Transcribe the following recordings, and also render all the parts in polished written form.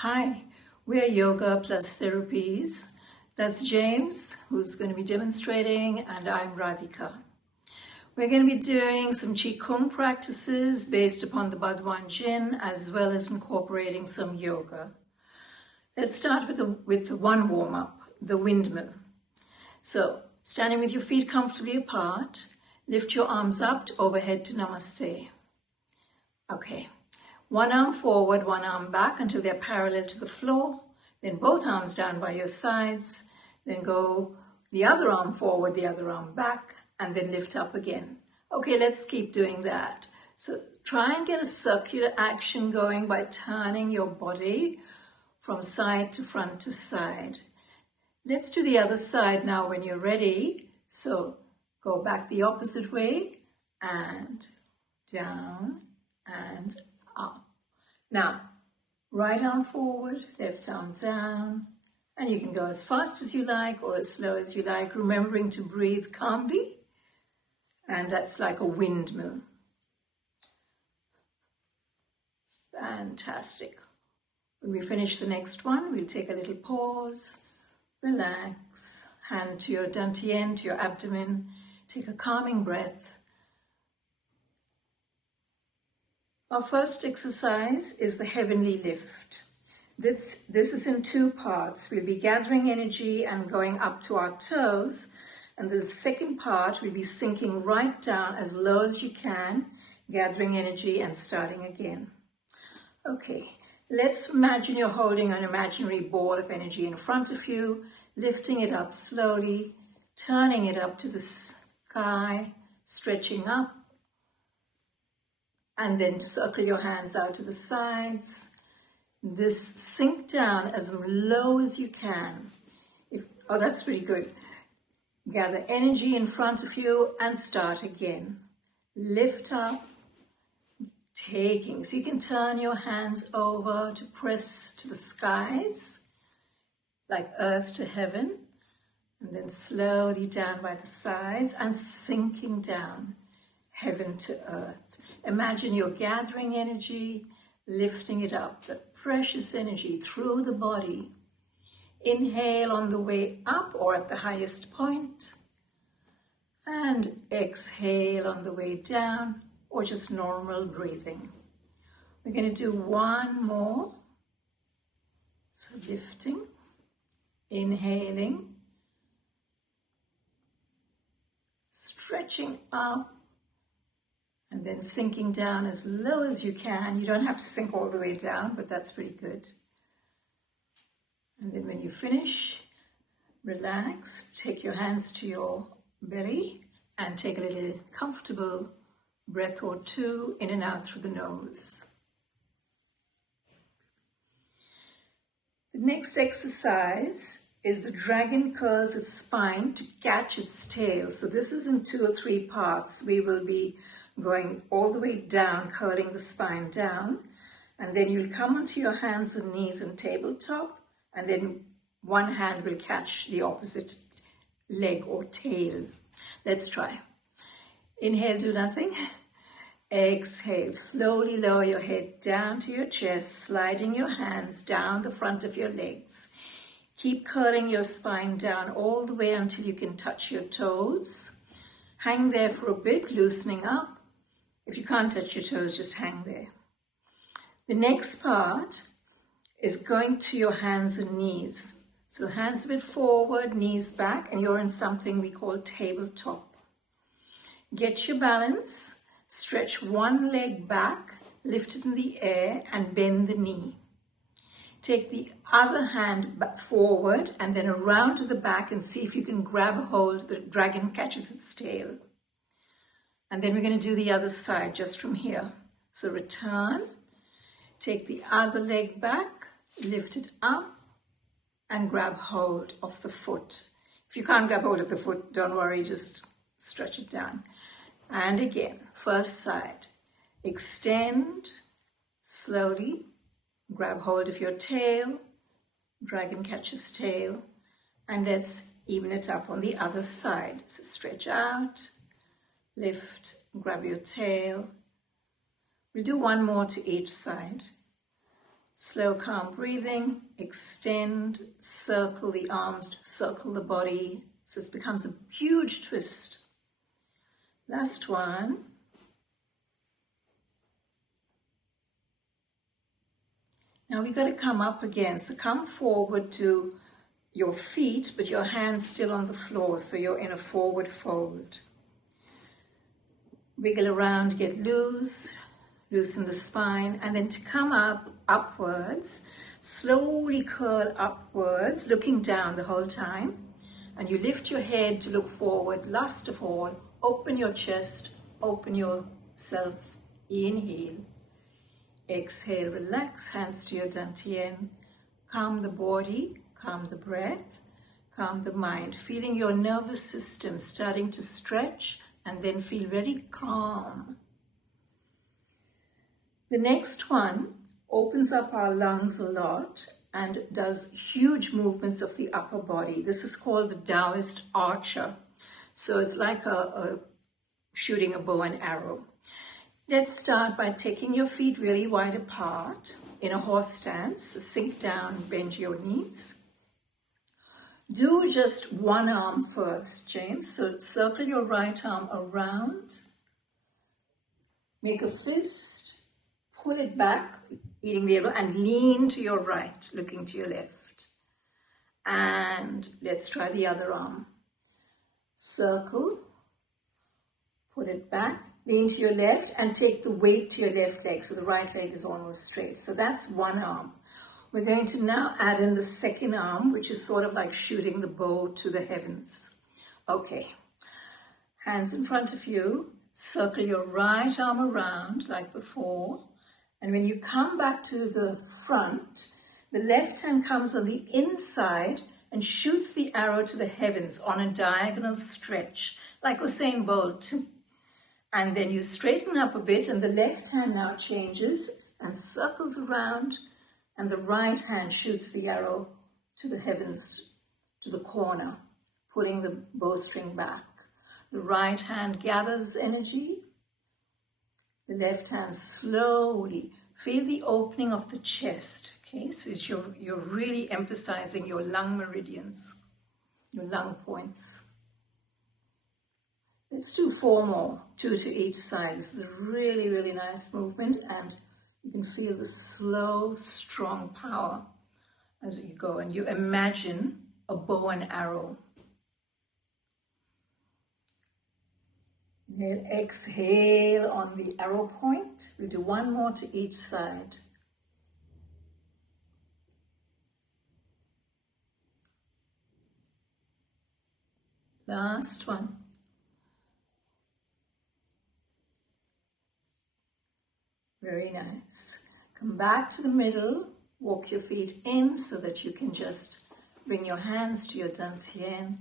Hi, we're Yoga Plus Therapies. That's James, who's going to be demonstrating, and I'm Radhika. We're going to be doing some Qi Gong practices based upon the Bhagwan Jin, as well as incorporating some yoga. Let's start with the one warm-up, the windmill. So, standing with your feet comfortably apart, lift your arms up overhead to Namaste. Okay. One arm forward, one arm back until they're parallel to the floor. Then both arms down by your sides. Then go the other arm forward, the other arm back, and then lift up again. Okay, let's keep doing that. So try and get a circular action going by turning your body from side to front to side. Let's do the other side now when you're ready. So go back the opposite way and down and up. Now, right arm forward, left arm down, and you can go as fast as you like or as slow as you like, remembering to breathe calmly, and that's like a windmill. Fantastic. When we finish the next one, we'll take a little pause, relax, hand to your dantian, to your abdomen, take a calming breath. Our first exercise is the heavenly lift. This is in two parts. We'll be gathering energy and going up to our toes. And the second part, we'll be sinking right down as low as you can, gathering energy and starting again. Okay, let's imagine you're holding an imaginary ball of energy in front of you, lifting it up slowly, turning it up to the sky, stretching up, and then circle your hands out to the sides. This sink down as low as you can. Oh, that's pretty good. Gather energy in front of you and start again. Lift up, taking. So you can turn your hands over to press to the skies, like earth to heaven, and then slowly down by the sides and sinking down, heaven to earth. Imagine you're gathering energy, lifting it up, that precious energy through the body. Inhale on the way up or at the highest point, and exhale on the way down or just normal breathing. We're going to do one more. So lifting, inhaling, stretching up, and then sinking down as low as you can. You don't have to sink all the way down, but that's pretty good. And then when you finish, relax, take your hands to your belly and take a little comfortable breath or two in and out through the nose. The next exercise is the dragon curls its spine to catch its tail. So this is in 2 or 3 parts. We will be going all the way down, curling the spine down, and then you'll come onto your hands and knees in tabletop, and then one hand will catch the opposite leg or tail. Let's try. Inhale, do nothing. Exhale, slowly lower your head down to your chest, sliding your hands down the front of your legs. Keep curling your spine down all the way until you can touch your toes. Hang there for a bit, loosening up. If you can't touch your toes, just hang there. The next part is going to your hands and knees. So hands a bit forward, knees back, and you're in something we call tabletop. Get your balance, stretch one leg back, lift it in the air, and bend the knee. Take the other hand back forward and then around to the back and see if you can grab a hold. The dragon catches its tail. And then we're going to do the other side just from here. So return, take the other leg back, lift it up, and grab hold of the foot. If you can't grab hold of the foot, don't worry, just stretch it down. And again, first side. Extend slowly, grab hold of your tail, dragon catches tail, and let's even it up on the other side. So stretch out, lift, grab your tail. We'll do one more to each side. Slow, calm breathing, extend, circle the arms, circle the body. So it becomes a huge twist. Last one. Now we've got to come up again. So come forward to your feet, but your hands still on the floor. So you're in a forward fold. Wiggle around, get loose, loosen the spine, and then to come up, upwards, slowly curl upwards, looking down the whole time. And you lift your head to look forward. Last of all, open your chest, open yourself. Inhale. Exhale, relax, hands to your dantian. Calm the body, calm the breath, calm the mind. Feeling your nervous system starting to stretch and then feel very calm. The next one opens up our lungs a lot and does huge movements of the upper body. This is called the Taoist archer. So it's like shooting a bow and arrow. Let's start by taking your feet really wide apart in a horse stance. So sink down, bend your knees. Do just one arm first, James. So circle your right arm around. Make a fist. Pull it back, eating the elbow, and lean to your right, looking to your left. And let's try the other arm. Circle. Pull it back. Lean to your left and take the weight to your left leg. So the right leg is almost straight. So that's one arm. We're going to now add in the second arm, which is sort of like shooting the bow to the heavens. Okay. Hands in front of you. Circle your right arm around like before. And when you come back to the front, the left hand comes on the inside and shoots the arrow to the heavens on a diagonal stretch, like Usain Bolt. And then you straighten up a bit and the left hand now changes and circles around and the right hand shoots the arrow to the heavens, to the corner, pulling the bowstring back. The right hand gathers energy. The left hand slowly. Feel the opening of the chest. Okay, so you're really emphasizing your lung meridians, your lung points. Let's do 4 more, 2 to each side. This is a really, really nice movement and you can feel the slow, strong power as you go. And you imagine a bow and arrow. Inhale, exhale on the arrow point. We do 1 more to each side. Last one. Very nice. Come back to the middle, walk your feet in so that you can just bring your hands to your dantian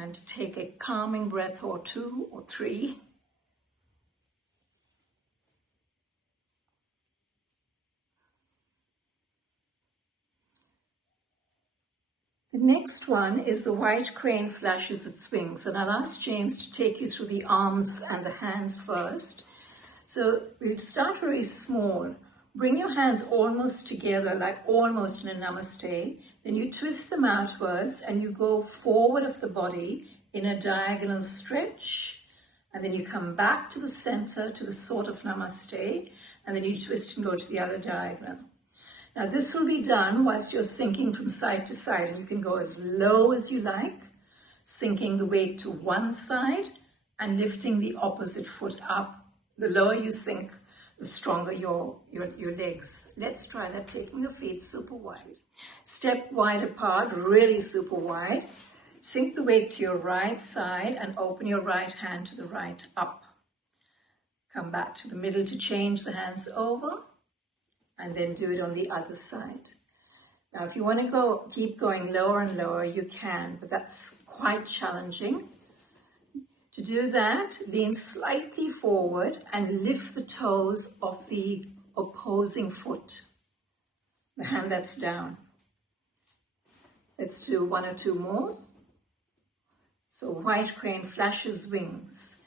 and take a calming breath or 2 or 3. The next one is the white crane flashes its wings, and I'll ask James to take you through the arms and the hands first. So we'd start very small. Bring your hands almost together, like almost in a Namaste. Then you twist them outwards and you go forward of the body in a diagonal stretch. And then you come back to the center, to the sort of Namaste. And then you twist and go to the other diagonal. Now this will be done whilst you're sinking from side to side. And you can go as low as you like, sinking the weight to one side and lifting the opposite foot up. The lower you sink, the stronger your legs. Let's try that, taking the feet super wide. Step wide apart, really super wide. Sink the weight to your right side and open your right hand to the right up. Come back to the middle to change the hands over and then do it on the other side. Now if you want to keep going lower and lower, you can, but that's quite challenging. To do that, lean slightly forward and lift the toes of the opposing foot, the hand that's down. Let's do 1 or 2 more. So white crane flashes wings.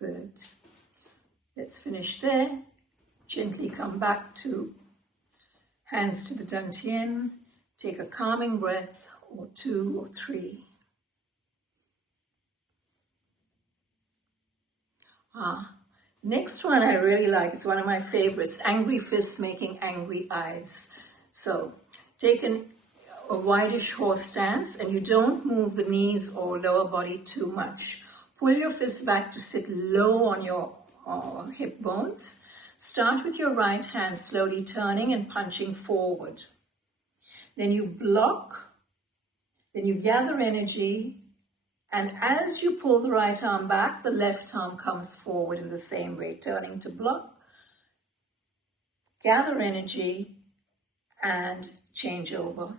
Good. Let's finish there. Gently come back to hands to the dantian. Take a calming breath, or 2 or 3. Next one I really like. It's one of my favorites. Angry fists making angry eyes. So take a wideish horse stance, and you don't move the knees or lower body too much. Pull your fists back to sit low on your hip bones. Start with your right hand slowly turning and punching forward. Then you block, then you gather energy, and as you pull the right arm back, the left arm comes forward in the same way, turning to block, gather energy, and change over.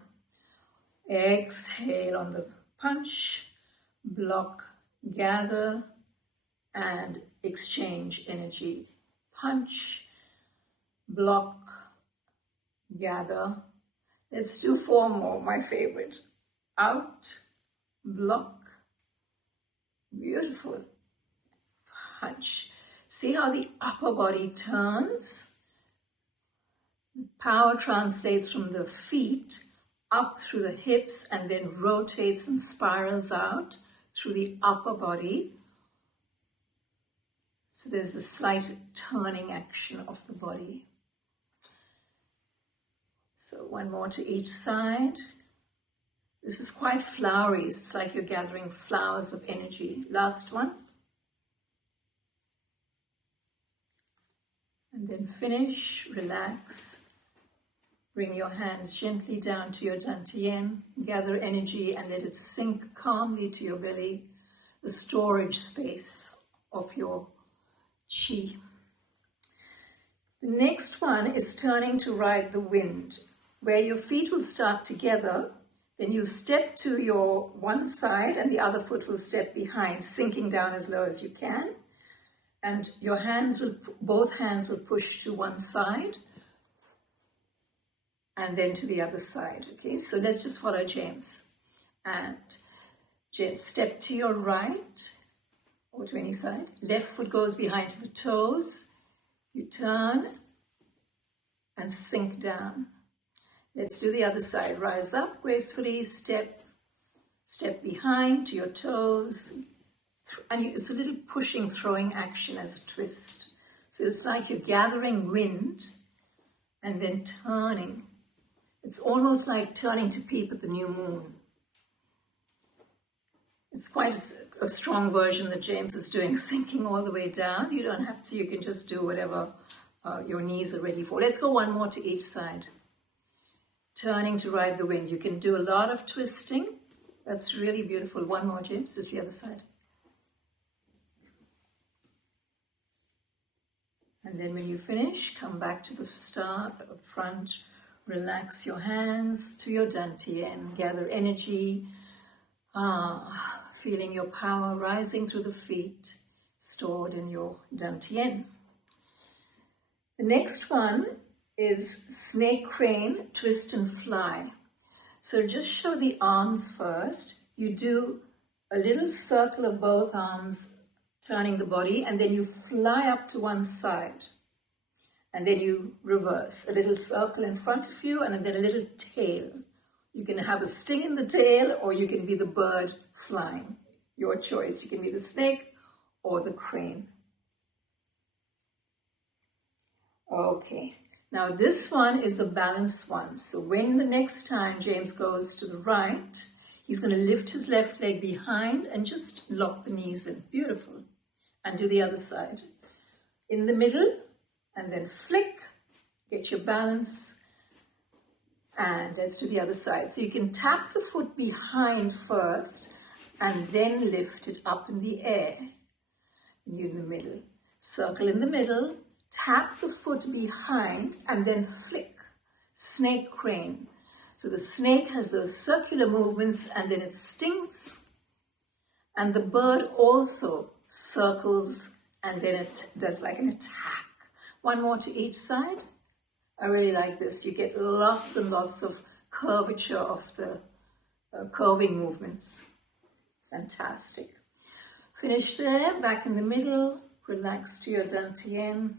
Exhale on the punch, block, gather, and exchange energy. Punch, block, gather. Let's do 4 more, my favorite. Out, block, beautiful, punch. See how the upper body turns? Power translates from the feet up through the hips and then rotates and spirals out through the upper body. So there's a slight turning action of the body. So 1 more to each side. This is quite flowery. It's like you're gathering flowers of energy. Last one. And then finish, relax. Bring your hands gently down to your dantian. Gather energy and let it sink calmly to your belly, the storage space of your Qi. The next one is turning to ride the wind, where your feet will start together. Then you step to your one side and the other foot will step behind, sinking down as low as you can. And your both hands will push to one side and then to the other side. Okay, so let's just follow James. And James, step to your right or to any side. Left foot goes behind to the toes. You turn and sink down. Let's do the other side. Rise up gracefully, step behind to your toes. And it's a little pushing, throwing action as a twist. So it's like you're gathering wind and then turning. It's almost like turning to peep at the new moon. It's quite a strong version that James is doing, sinking all the way down. You don't have to, you can just do whatever your knees are ready for. Let's go 1 more to each side. Turning to ride the wind. You can do a lot of twisting. That's really beautiful. 1 more, James, to the other side. And then when you finish, come back to the start, front, relax your hands to your dantian, gather energy, feeling your power rising through the feet, stored in your dantian. The next one is snake crane, twist and fly. So just show the arms first. You do a little circle of both arms, turning the body, and then you fly up to one side. And then you reverse, a little circle in front of you, and then a little tail. You can have a sting in the tail, or you can be the bird flying. Your choice. You can be the snake or the crane. Okay. Now this one is a balanced one. So when the next time James goes to the right, he's going to lift his left leg behind and just lock the knees in. Beautiful. And do the other side. In the middle, and then flick, get your balance, and let's do the other side. So you can tap the foot behind first, and then lift it up in the air. And you're in the middle. Circle in the middle, tap the foot behind, and then flick. Snake crane. So the snake has those circular movements, and then it stings. And the bird also circles, and then it does like an attack. 1 more to each side. I really like this. You get lots and lots of curvature of the curving movements. Fantastic. Finish there, back in the middle, Relax to your dantian.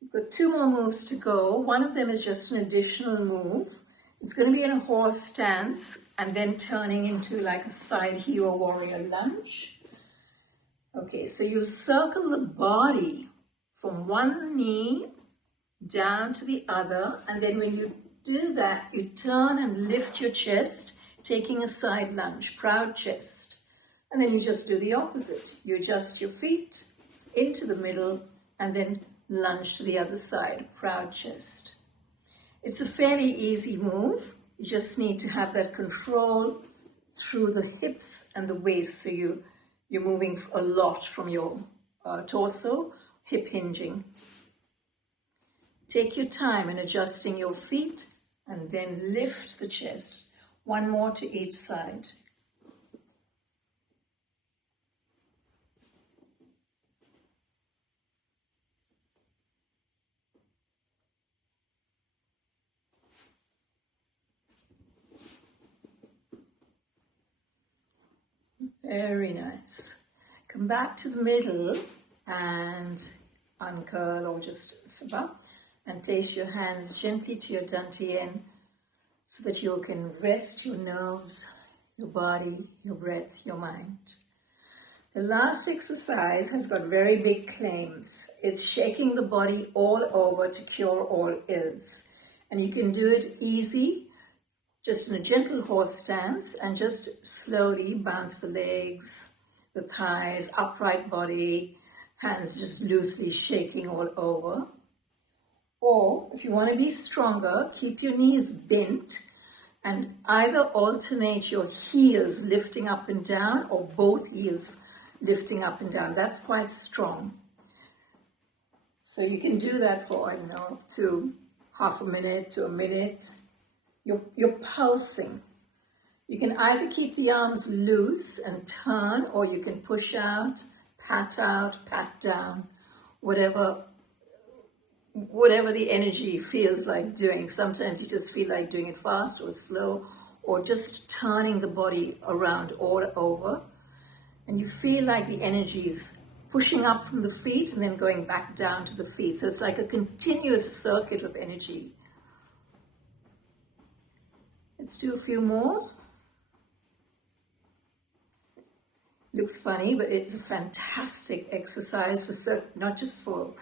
We've got 2 more moves to go. One of them is just an additional move. It's going to be in a horse stance and then turning into like a side hero warrior lunge. Okay, so you circle the body from one knee down to the other, and then when you do that, you turn and lift your chest, taking a side lunge, proud chest. And then you just do the opposite. You adjust your feet into the middle and then lunge to the other side, proud chest. It's a fairly easy move. You just need to have that control through the hips and the waist. So you're moving a lot from your torso, hip hinging. Take your time in adjusting your feet and then lift the chest. 1 more to each side. Very nice. Come back to the middle and uncurl or just sabah and place your hands gently to your dantian so that you can rest your nerves, your body, your breath, your mind. The last exercise has got very big claims. It's shaking the body all over to cure all ills. And you can do it easy, just in a gentle horse stance, and just slowly bounce the legs, the thighs, upright body, hands just loosely shaking all over. Or if you want to be stronger, keep your knees bent and either alternate your heels lifting up and down or both heels lifting up and down. That's quite strong. So you can do that for, to half a minute to a minute. You're pulsing. You can either keep the arms loose and turn, or you can push out, pat down, whatever the energy feels like doing. Sometimes you just feel like doing it fast or slow, or just turning the body around all over. And you feel like the energy is pushing up from the feet and then going back down to the feet. So it's like a continuous circuit of energy. Let's do a few more. Looks funny, but it's a fantastic exercise for not just for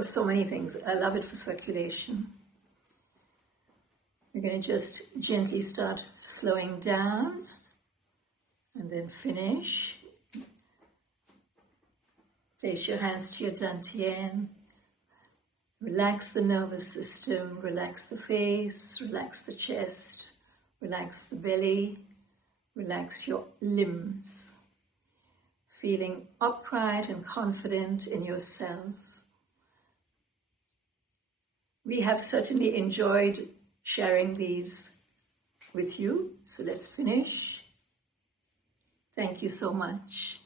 so many things. I love it for circulation. We're going to just gently start slowing down and then finish. Place your hands to your dantian. Relax the nervous system, relax the face, relax the chest, relax the belly, relax your limbs. Feeling upright and confident in yourself. We have certainly enjoyed sharing these with you, so let's finish. Thank you so much.